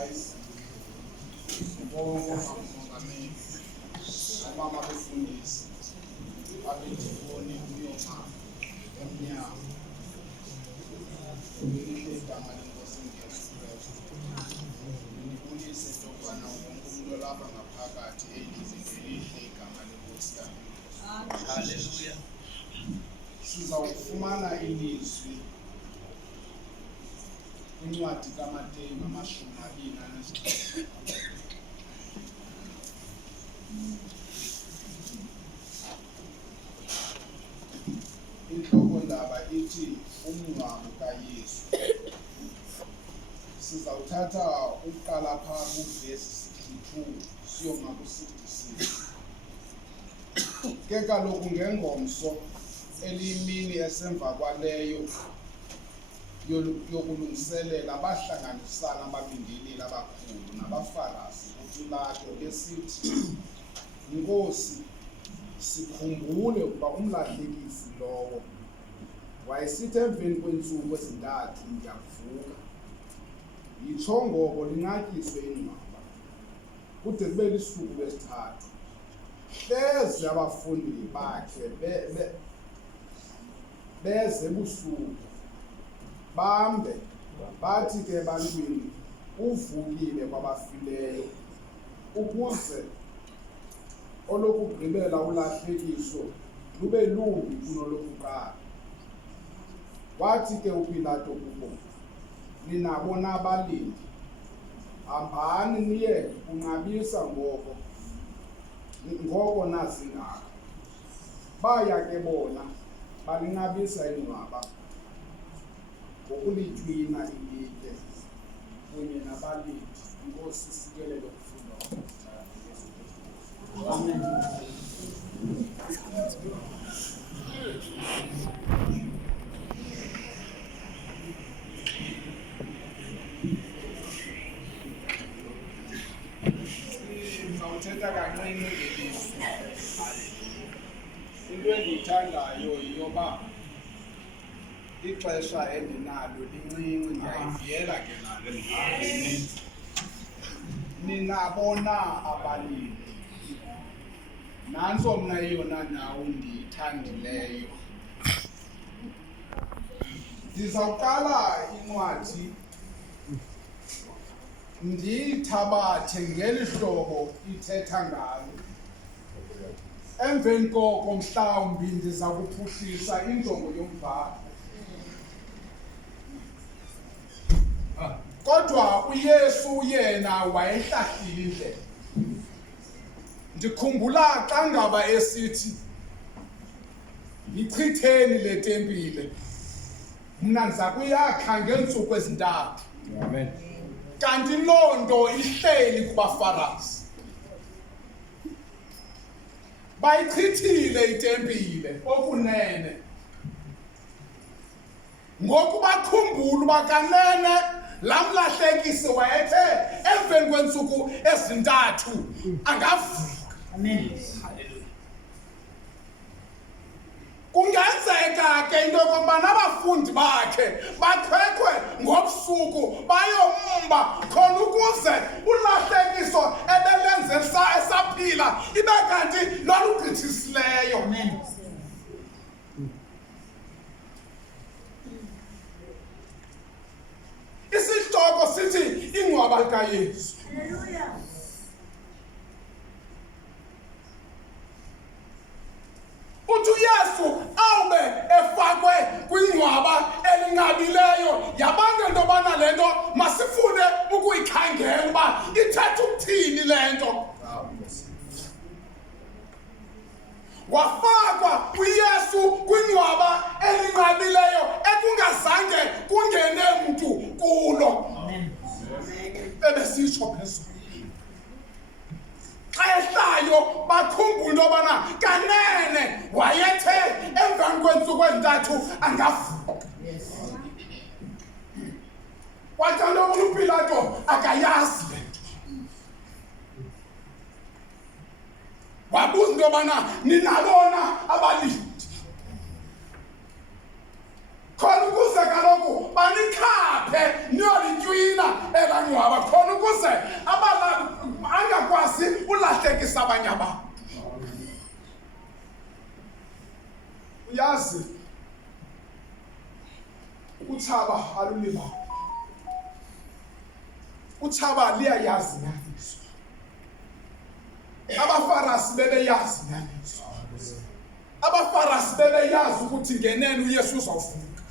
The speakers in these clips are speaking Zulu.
Vice, bonke abamongameli, omama befundisi, abedikoni kuyoma emnyango. Ngilihle igama leNkosi Jesu Kristu. Ngibulise Ntokwana wonke umuntu olapha ngaphakathi ngilihle igama leNkosi yami. Haleluya. Sizawufumana ilizwi incwadi kaMateyu 27. Inhloko-ndaba ithi umngcwabo kaYesu. Sizawuthatha ukuqala phaa kuvesi 62 siyoma ku-66. Ke kaloku ngengomso eliyimini esemva kwaleyo yokulungiselela abahlanganisana ababingeleli abakhulu nabaFarisi uPilato besithi, Nkosi, sikhumbule ukuba umlahlekisi lowo wayesithi emveni kweentsuku ezintathu ndiyavuka. Yitsho ngoko linqatyiswe ingcwaba kude kube lisuku lwesithathu. Hleze abafundi bakhe beze ebusuku bambe bathi ke ebantwini, uvukile kwabafileyo, ukuze olokugqibela ulahlekiso lube lumbi kunolokuqala. Wathi ke uPilato kubo, ninabo nabalindi, hambani niye kunqabisa ngoko nazingaka. Baya ke bona balinqabisa ingcwaba ngokulitywina ilitye kunye nabalindi. Inkosi sikelele ukufunda. Amen. Ngizawuthetha kancinci ngelizwi. Into endiyithandayo yiyoba ixesha endinalo lincinci, ndiyayivuyela ke nalo lininzi. Ninabona abalindi. Nantso mna eyona ndawo ndiyithandileyo. Ndizawuqala incwadi ndiyithabathe ngeli hlobo ithetha ngalo. Emveni koko mhlawumbi ndiza kuphuhlisa injongo yombhalo. Kodwa uYesu yena wayehlahlile indlela. Ndikhumbula xa ngaba esithi, yichitheni le tempile, mna ndiza kuyakha ngeentsuku ezintathu. Amen. Kanti loo nto ihleli kubaFarisi. Bayichithile itempile okunene. Ngoku bakhumbula uba kanene laa mlahlekisi wayethe emveni kweentsuku ezintathu angavuka. Amen. Haleluya. Kungenzeka ke into yokubana abafundi bakhe baqhekwe ngobusuku bayomba khona ukuze ulahlekiso ebelenze esaphila ibe kanti lolugqithisileyo. Amen. Isihloko sithi ingcwaba likaYesu. Hallelujah. Uthi uYesu awube efakwe kwingcwaba elinqabileyo, yabanga into yobana le nto masifune ukuyikhangela uba ithetha ukuthini le nto. Wafakwa uYesu kwingcwaba elinqabileyo ekungazange kungene mntu kulo. Amen. Ebesitsho phezulu. Xa ehlayo bakhumbula into yobana kanene wayethe emveni kweentsuku ezintathu angavuka. Yes. Kwathi into uPilato akayazi le nto. Wabuza into yobana ninabona abalindi. Khona ukuze kaloku banikhaphe niyolitywina elaa ngcwaba khona ukuze ukuze angakwazi ulahlekisa abanye abantu. Uyazi uthaba alulibali. Uthaba liyayazi inyaniso. Abafarisi bebeyazi inyaniso. Abafarisi bebeyazi ukuthi ngenene uYesu uzawuvuka.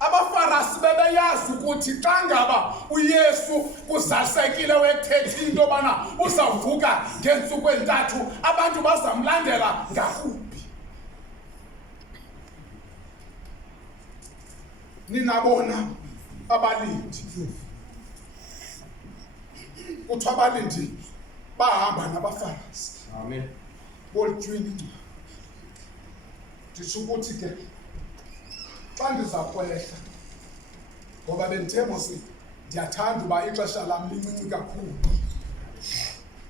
Abafarisi bebeyazi ukuthi xa ngaba uYesu kuzasekile wethetha into yobana uzawuvuka ngeentsuku ezintathu, abantu bazamlandela ngakumbi. Ninabona abalindi. Kuthiwa abalindi bahamba nabafarisi. Amen. Bolitywini incwadi. Nditsho ukuthi ke xa ndiza kwehla, ngoba bendithe mos ndiyathanda uba ixesha lam lincinci kakhulu.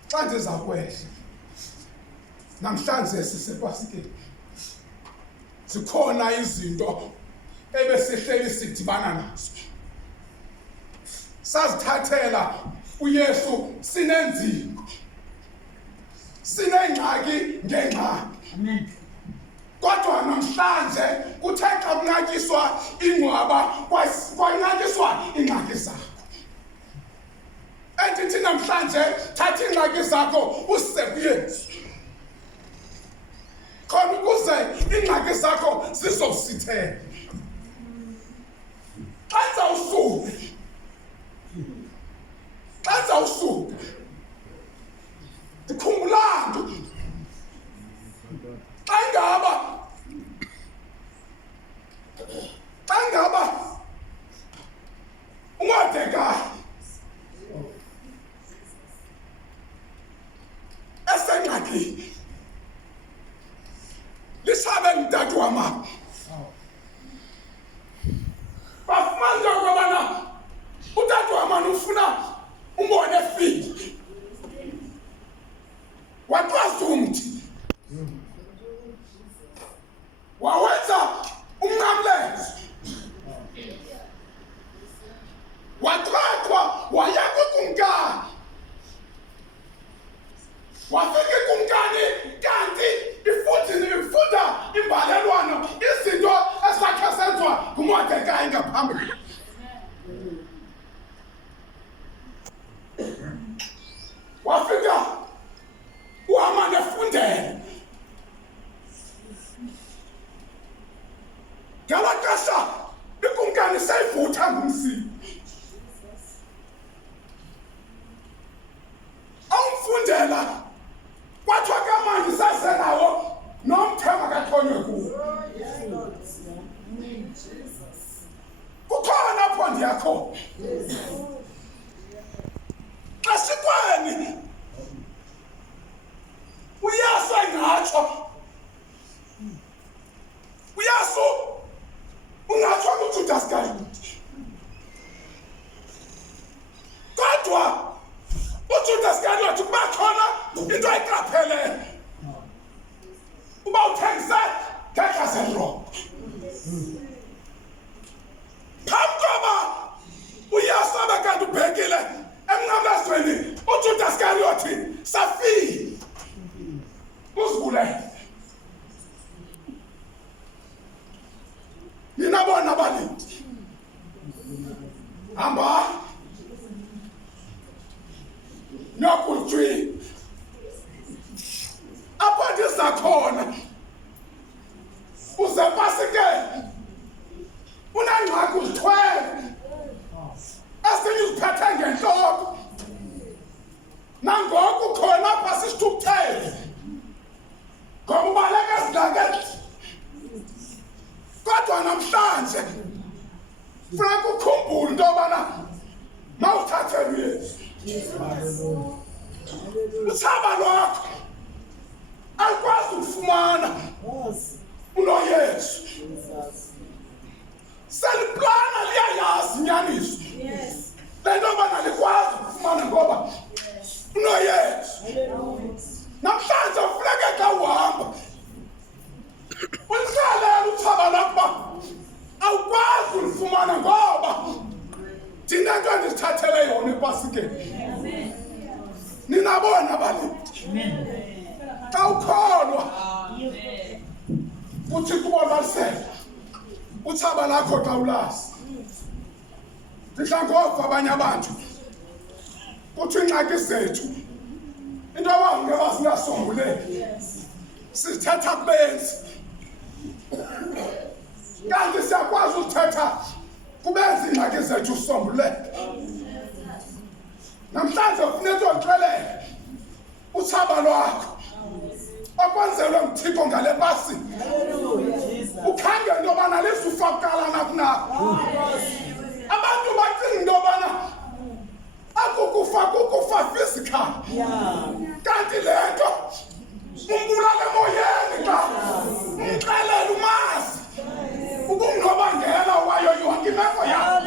Xa ndiza kwehla namhlanje sisePasikeni, zikhona izinto ebesihleli sidibana nazo. Sazithathela uYesu sinenzingo, sinengxaki ngengxaki. Amen. Kodwa namhlanje kuthe xa kungatyiswa ingcwaba kwangatyiswa iingxaki zakho. Endithi namhlanje thatha iingxaki zakho usise kuYesu, khona ukuze iingxaki zakho zizosithela. Xa ndizawusuka ndikhumbula nto. Xa ngaba uModekayi esengxakini, lisabe ngudade wamama, bafumana into yokubana udade wamama ufuna umbone efile, wacwaza umthi, wawenza umnqamlezo, wathathwa waya kwikumkani. Wafika ikumkani kanti ifunda imbalelwano, izinto ezakhe zenziwa nguModekayi ngaphambili. Wafika uHamani efundela. Ngalaa xesha ikumkani seyivutha ngumsila. Awumfundela kwathiwa kaMani sase nawo nomthema kathonywe kuwo. Kukhona apho ndiyakhona. Xeshikweni uYesu engatsho, uYesu ungatsho kuJudas Iscariot. Kodwa uJudas Iscariot kuba khona into ayiqapheleyo, uba uthengise ngegazi elirobho. Phambi koba uYesu abe kanti ubhekile emnqamlezweni, uJudas Iscariot safile. Uzibulele. Ninabona abalindi, hamba nokutshwini apho ndiza khona. UsePasikeni unengxaki uzithwele, ezinye uziphethe ngentloko, nangoku khona apha sisithukuthele ngoba ubaleka ezindlakeni. Kodwa namhlanje funeka ukhumbule into yobana mawuthathele uYesu, uthaba lwakho alikwazi ukufumana unoYesu. Seliplana liyayazi inyaniso le nto yobana likwazi ukufumana ngoba unoYesu. Namhlanje funeka xa uhamba ulihlalela uthaba lakho uba awukwazi ulifumana ngoba ndinento epasikeni. Ninabona balindi. Xa ukholwa uthi kubonalisela uthaba lakho xa ulazi. Ndidla ngova abanye abantu kuthi ingxaki zethu into abangeba singasombuleki sithetha kubenzi, kanti siyakwazi ukuthetha kubenzi ingxaki zethu usombuleke. Namhlanje kufuneka uxelele uthaba lwakho okwenzelwe nguThixo ngale pasini. Ukhangele into yobana lizufa kuqala nakunapho. Abantu bacinga into yobana akukufa physical, kanti le nto umbulala emoyeni xa umxelele umazi ukungunobangela wayo yonke imeko yakho.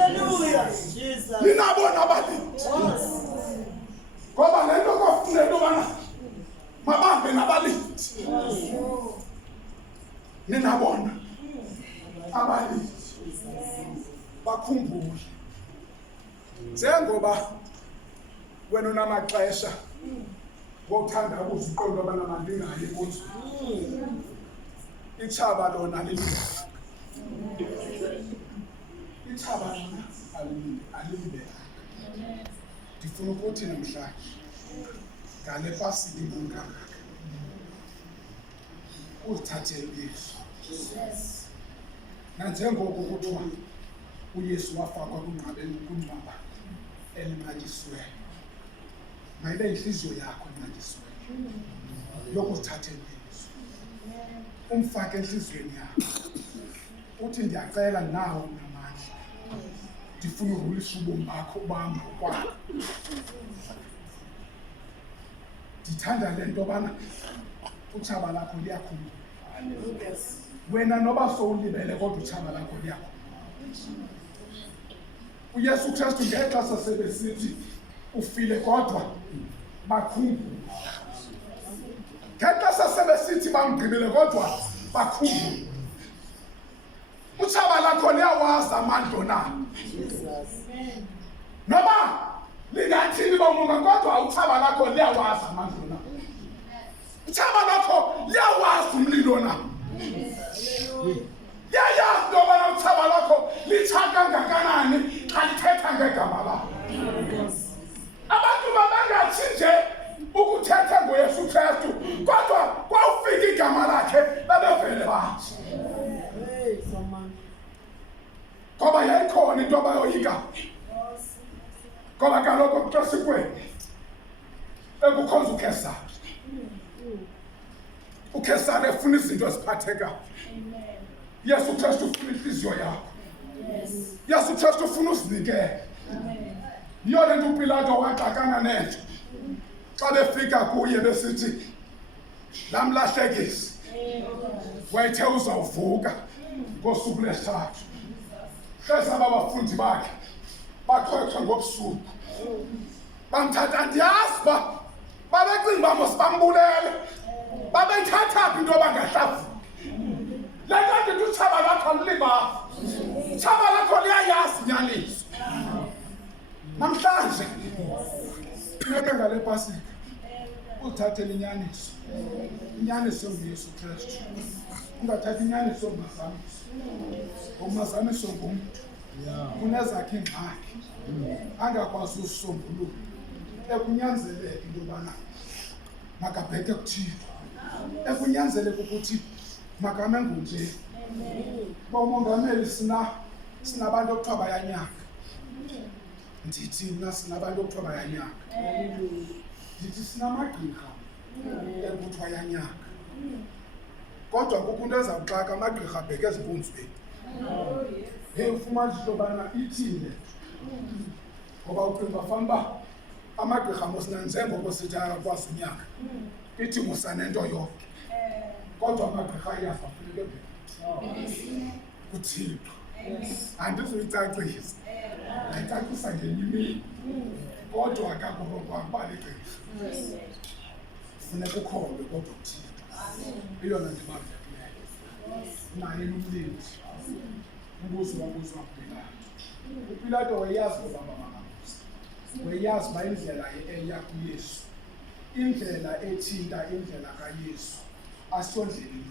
Ninabona abalindi ngoba le nto kofuneka into yobana mabahambe nabalindi. Ninabona abalindi bakhumbule njengoba wena unamaxesha wokuthanda ukuziqonda abana mandingayi kuzo. Ithaba lona lilibele. Ithaba lona alilibele. Ndifuna ukuthi namhlanje ngale pasini ibunkangaka uzithathele uYesu. Nanjengoko kuthiwa uYesu wafakwa kwingcwaba elinqatyisiweyo, mayibe inhliziyo yakho enqatyisiweyo yokuzithathela uYesu, umfake enhliziyweni yakho. Uthi ndiyacela nawe namandla, ndifuna udlulisa ubomi bakho bam ngokwakho. Ndithanda le nto yobana uthaba lakho liyakhumbula. Wena noba sowulibele kodwa uthaba lakho liyakhumbula. uYesu Kristu ngexesha sebesithi ufile kodwa bakhumbula. Ngexesha sebesithi bamgqibile kodwa bakhumbula. Uthaba lakho liyawazi amandla na. Noba lingathini bomunga kodwa uthaba lakho liyawazi amandla na. Uthaba lakho liyawazi umlilo na. Yayazi nobana uthaba lakho litshaka kangakanani xa lithetha ngegama lakho. Abantu mabangathi nje ukuthetha ngoYesu Kristu kodwa kwawufika igama lakhe babevele bathi. Ngoba yayikhona into abayoyika. Ngoba kaloku xa sikweni ekukhonza uKhesari. uKhesari efuna izinto eziphathekayo. Yesu Kristu ufuna inhliziyo yakho. Yesu Kristu ufuna uzinikele. Yiyo le nto uPilato waxakana nento xa befika kuye besithi lamlahlekisa wayethe uzawuvuka ngosuku lwesithathu. Hleza babafundi bakhe bakhwethwe ngobusuku bamthatha. Ndiyazi uba babecinga uba mosibambulele, babethatha phi into bangahlavuki. Le nto ndithi uthaba lakho lulibafu. Uthaba lakho liyayazi inyaniso. Namhlanje funeka ngale pasika uthathele inyaniso. Inyaniso nguYesu Kristu. Ungathathi inyaniso ngumazamiso. Umazamiso ngumntu unezakhe ingxaki angakwazi usisombulula. Ekunyanzeleke into yobana makabheke kuThixo. Ekunyanzeleke ukuthi makame ngunje. Bomongameli sinabantu okuthiwa bayanyaka. Ndithi mna sinabantu okuthiwa bayanyaka. Ndithi sinamagqirha ekuthiwa yanyaka. Kodwa kukho into ezawuxaka amagqirha abheke ezinkunzweni. Ufumanisa into yobana ithile. Ngoba ucinga fanuba amagqirha mosinanjengoko sithi akakwazi unyaka. Ithi musanento yonke. Kodwa amagqirha ayazi afuneka ebheke kuThixo. Andizuyicacisa. Ayicacisa ngenye imini. Kodwa akakho kwambala igqirha. Funeka ukholwe kodwa uThixo. Iyona ndibalulekileyo. Naye nomlindi. Umbuzo wabuzwa uPilato. uPilato wayeyazi ngoba bangabuza. Weyazi ba indlela eya kuYesu. Indlela ethinta indlela kaYesu asondlele.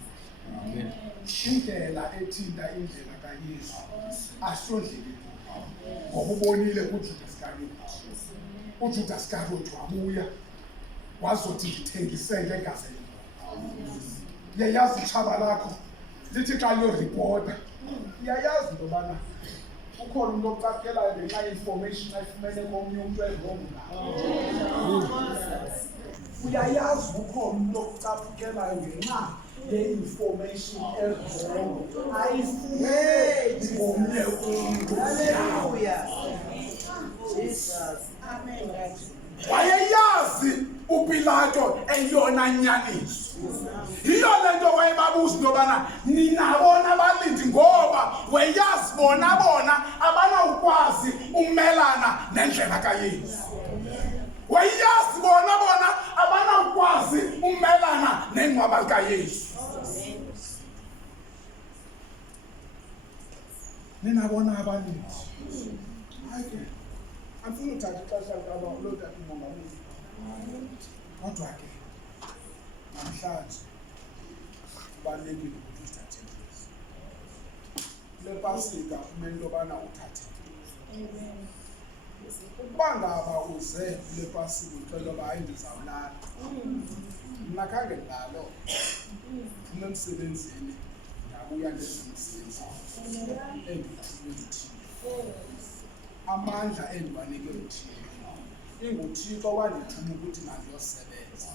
Amen. Indlela ethinta indlela kaYesu asondlele. Ngoba ubonile kuJudas Iscariot. uJudas Iscariot wabuya wazothi ngithengisele ngegazi lenkomo. Yayazi itshaba lakho lithi xa liyoripota. Yayazi into yobana ukhona umuntu ocapukelayo ngenxa ye-information ayifumene komnye umuntu erongo ngayo. Uyayazi ukhona umuntu ocapukelayo ngenxa ye-information erongo ayifumene komnye umuntu. Hallelujah. Jesus. Amen. Wayeyazi uPilato eyona nyaniso. Yiyo le nto wayebabuza into yobana ninabona abalindi ngoba weyazi bona abanawukwazi umelana nendlela kaYesu. Weyazi bona abanawukwazi umelana nengcwaba kaYesu. Ninabona abalindi. Okay. Angifuni uthatha ixesha laba ulota umongameli. Kodwa ke namhlanje kubalulekile ukuthi uthathe inhliziyo. Le Pasika kumele into yobana uthathe. Amen. Ukuba ngaba uze kule Pasika ucela uba hayi ndizawulala. Mna khange ngalo. Emsebenzini ndabuya ngezinto endithi amandla endiwanike uThixo. InguThixo wandithuma ukuthi mandiyosebenza.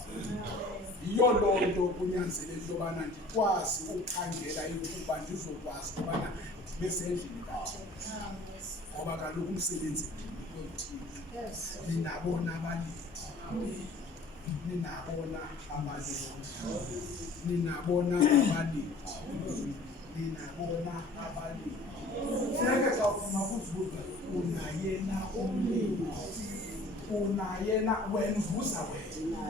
Yiyo loo nto kunyanzeleke into yobana ndikwazi ukukhangela ukuba ndizokwazi ukubana ndibe sendlini kaThixo. Ngoba kaloku umsebenzi woThixo. Ninabona abalindi. Ninabona abalindi. Ninabona abalindi. Ninabona abalindi. Funeke xa ufuna ukuzibuza unayena umlindi. Unayena wenvuza wena.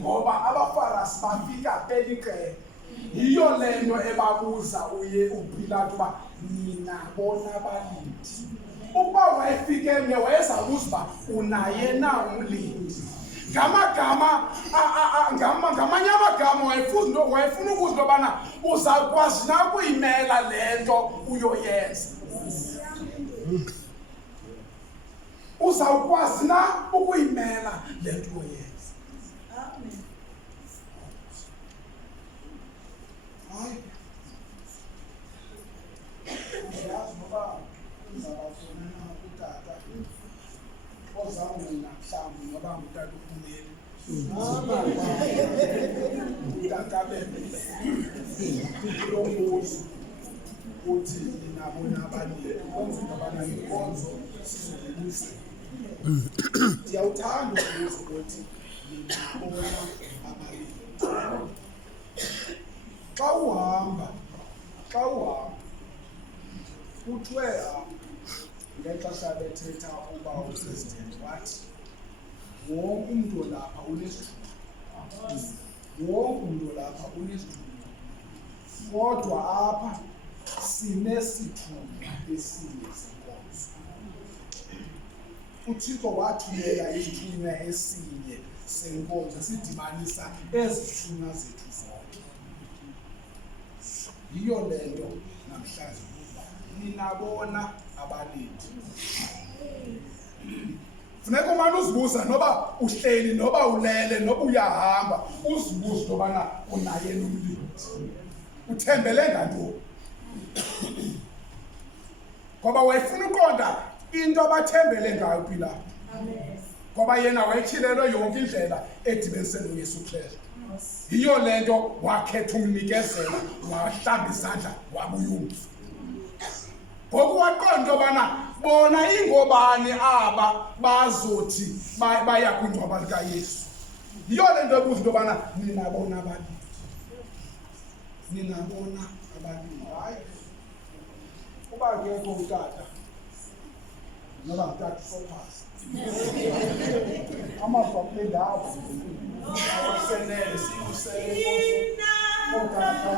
Ngoba abaFarisi bafika peliqela. Yiyo le nto ebabuza uPilato uba ninabona abalindi. Ukuba wayefike emnye wayezabuza uba unayena umlindi. Ngamanye amagama wayefuna ukuza into yobana uzakwazi na ukuyimela le nto uyoyenza. Uzawukwazi na ukuyimela le nto uyoyenza. Amen. Hayi. Uyazi ngoba uzawufuna utata ozawuna mhlawumbi ngoba ngutata uphumeli. Utata bebe lombuzo uthi ninabona abalindi kwenza abana inkonzo sizobuyisa. Ndiyawuthanda ukubuza ukuthi ninabona abalindi. Xa uhamba kuthiwe ngexesha bethetha uba upresident wathi wonke umuntu lapha unesithuba. Wonke umuntu lapha unesithuba. Kodwa apha sinesithuba esinye senkonzo. uThixo wathumela isithunywa esinye senkonzo sidibanisa ezithunywa zethu zonke. Yiyo le nto namhlanje ninabona abalindi. Funeka umane uzibuza noba uhleli noba ulele noba uyahamba uzibuza into yobana unaye nomlindi. Uthembele ngantoni? Ngoba wayefuna uqonda into abathembele ngayo uPilato. Ngoba yena wayetyhilelwe yonke indlela edibenise noYesu Kristu. Yiyo le nto wakhetha umnikezela wahlamba izandla wabuyumza. Ngoku waqonda into yobana bona ingobani aba bazothi baya kwingcwaba likaYesu. Yiyo le nto ebuza into yobana ninabona abalindi. Ninabona abalindi. Hayi uba kekho utata noba ngutata sophasi amazwi akule ndawo awasenele sikusele utata